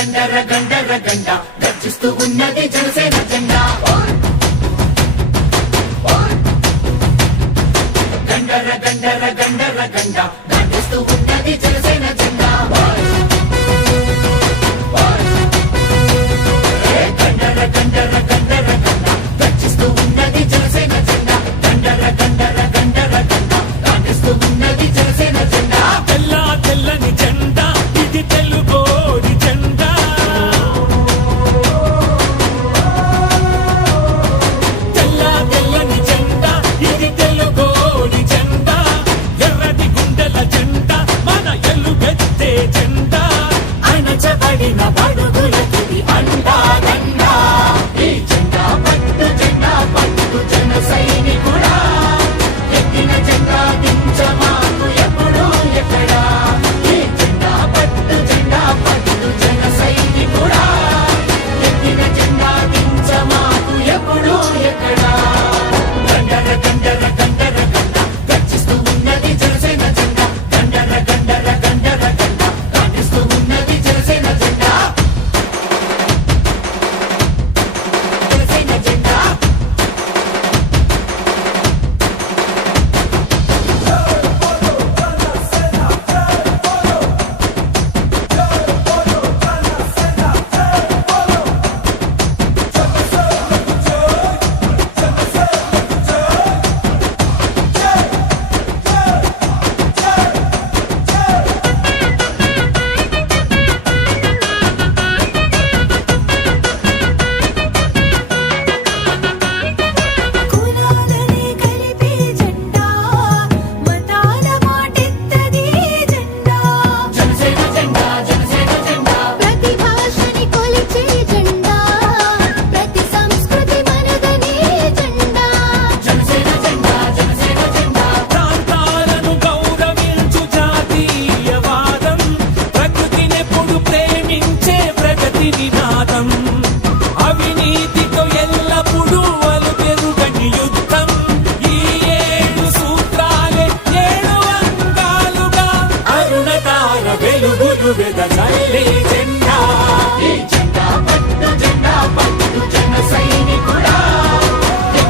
గండర గండర గండ గర్జిస్తూ ఉన్నది జనసేన జెండా గండర గండర గండర గండ గర్జిస్తూ ఉన్న